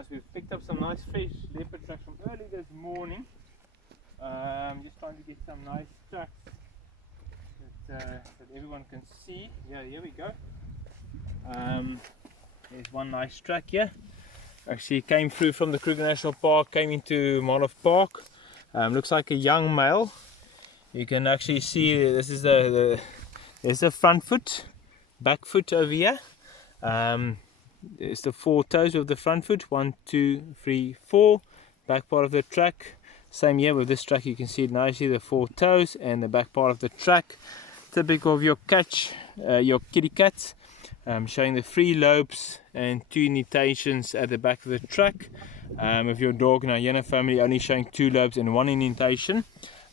guys, we've picked up some nice fresh leopard tracks from early this morning. Just trying to get some nice tracks that everyone can see. Yeah, here we go. There's one nice track here. Actually came through from the Kruger National Park, came into Monmouth Park. Looks like a young male. You can actually see this is there's the front foot, back foot over here. There's the 4 toes of the front foot, 1, 2, 3, 4. Back part of the track, same here with this track. You can see it nicely, the 4 toes and the back part of the track. Typical of your catch, your kitty cat, showing the 3 lobes and 2 indentations at the back of the track. With your dog in a hyena family, only showing 2 lobes and 1 indentation.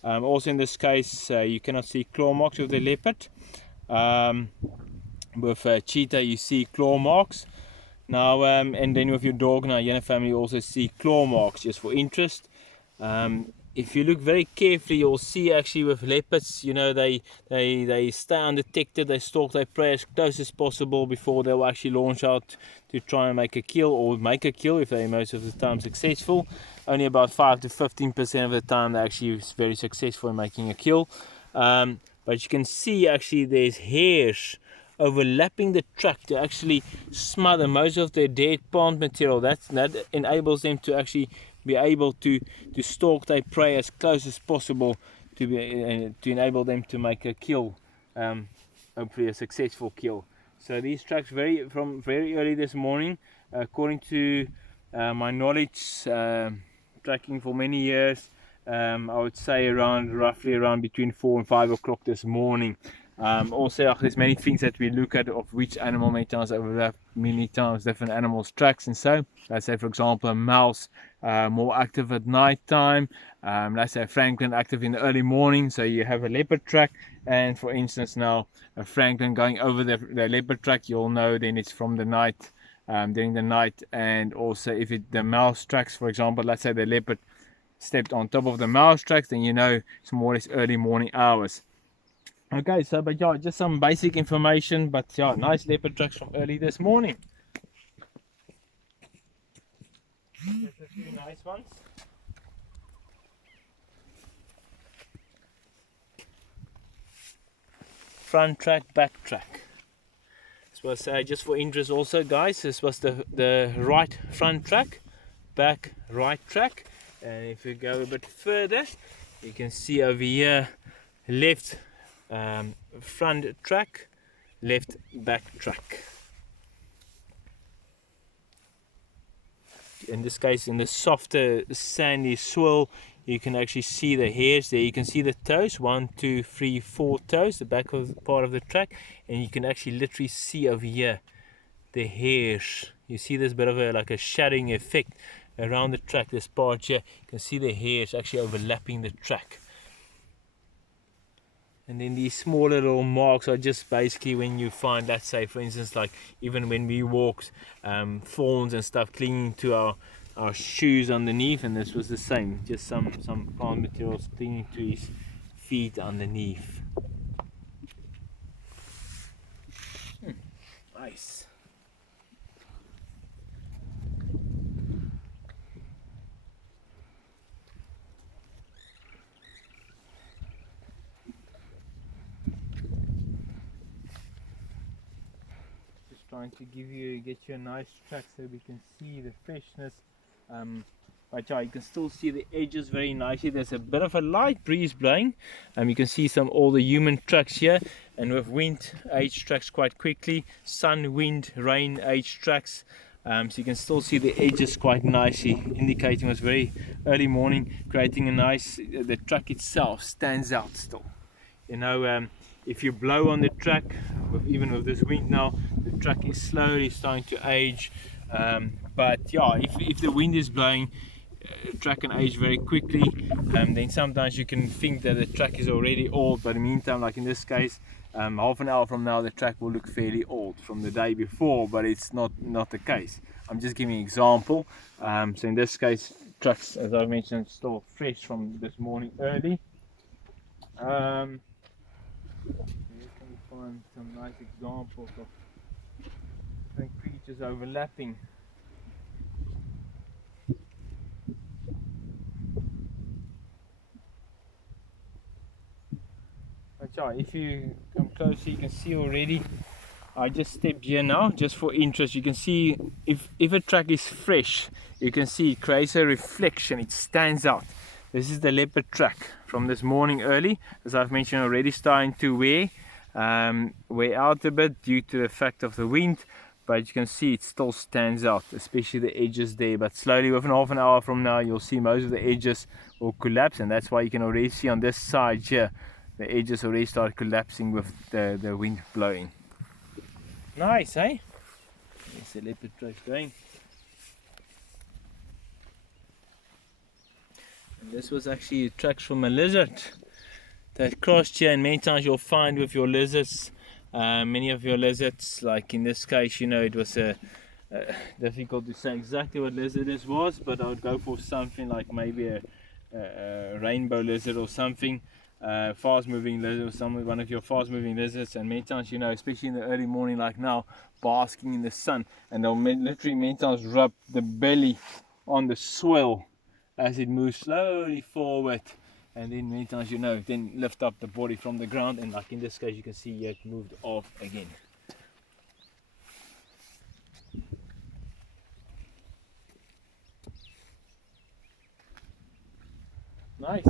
Also in this case, you cannot see claw marks with the leopard. With cheetah, you see claw marks. Now, and then with your dog in a hyena family, you also see claw marks, just for interest. If you look very carefully, you'll see actually with leopards, you know, they stay undetected, they stalk their prey as close as possible before they'll actually launch out to try and make a kill, or make a kill if they're most of the time successful. Only about 5 to 15% of the time they're actually very successful in making a kill. But you can see actually there's hairs overlapping the track to actually smother most of their dead plant material. That enables them to actually be able to stalk their prey as close as possible to enable them to make a kill, hopefully a successful kill. So these tracks from very early this morning, according to my knowledge, tracking for many years, I would say roughly around between 4 and 5 o'clock this morning. Also, there's many things that we look at of which animal many times overlap many times different animals' tracks. And so, let's say for example a mouse more active at night time, let's say a francolin active in the early morning, so you have a leopard track. And for instance now a francolin going over the leopard track, you'll know then it's from the night, during the night. And also if the mouse tracks, for example, let's say the leopard stepped on top of the mouse tracks, then you know it's more or less early morning hours. Okay, so but yeah, just some basic information, but yeah, nice leopard tracks from early this morning. There's a few nice ones. Front track, back track. This was just for interest also, guys. This was the right front track, back right track. And if you go a bit further, you can see over here left front track, left back track. In this case, in the softer sandy soil, you can actually see the hairs there. You can see the toes, 1, 2, 3, 4 toes, the back of the part of the track, and you can actually literally see over here the hairs. You see this bit of like a shadowing effect around the track. This part here, you can see the hairs actually overlapping the track. And then these smaller little marks are just basically when you find, let's say for instance, like even when we walked, thorns and stuff clinging to our shoes underneath, and this was the same, just some plant materials clinging to his feet underneath. Nice. Trying to get you a nice track so we can see the freshness, but yeah, you can still see the edges very nicely. There's a bit of a light breeze blowing, you can see all the human tracks here, and with wind age tracks quite quickly, sun, wind, rain age tracks, so you can still see the edges quite nicely, indicating it was very early morning, creating a nice, the track itself stands out still, you know. If you blow on the track, even with this wind now, the track is slowly starting to age. But yeah, if the wind is blowing, the track can age very quickly. Then sometimes you can think that the track is already old, but in the meantime, like in this case, half an hour from now, the track will look fairly old from the day before, but it's not the case. I'm just giving an example. So in this case, tracks, as I mentioned, still fresh from this morning early. You can find some nice examples of different creatures overlapping. yeah, if you come closer you can see already. I just stepped here now just for interest. You can see if a track is fresh, you can see it creates a reflection, it stands out. This is the leopard track from this morning early, as I've mentioned already, starting to wear out a bit due to the fact of the wind, but you can see it still stands out, especially the edges there. But slowly, within half an hour from now, you'll see most of the edges will collapse, and that's why you can already see on this side here the edges already start collapsing with the wind blowing. Nice, eh? There's the leopard track going. And this was actually tracks from a lizard that crossed here, and many times you'll find with your lizards, many of your lizards, like in this case, you know, it was difficult to say exactly what lizard this was, but I would go for something like maybe a rainbow lizard or something. Fast moving lizard, or one of your fast moving lizards. And many times, you know, especially in the early morning like now, basking in the sun, and they'll literally many times rub the belly on the swell as it moves slowly forward, and then many times, you know, then lift up the body from the ground, and like in this case you can see it moved off again. Nice.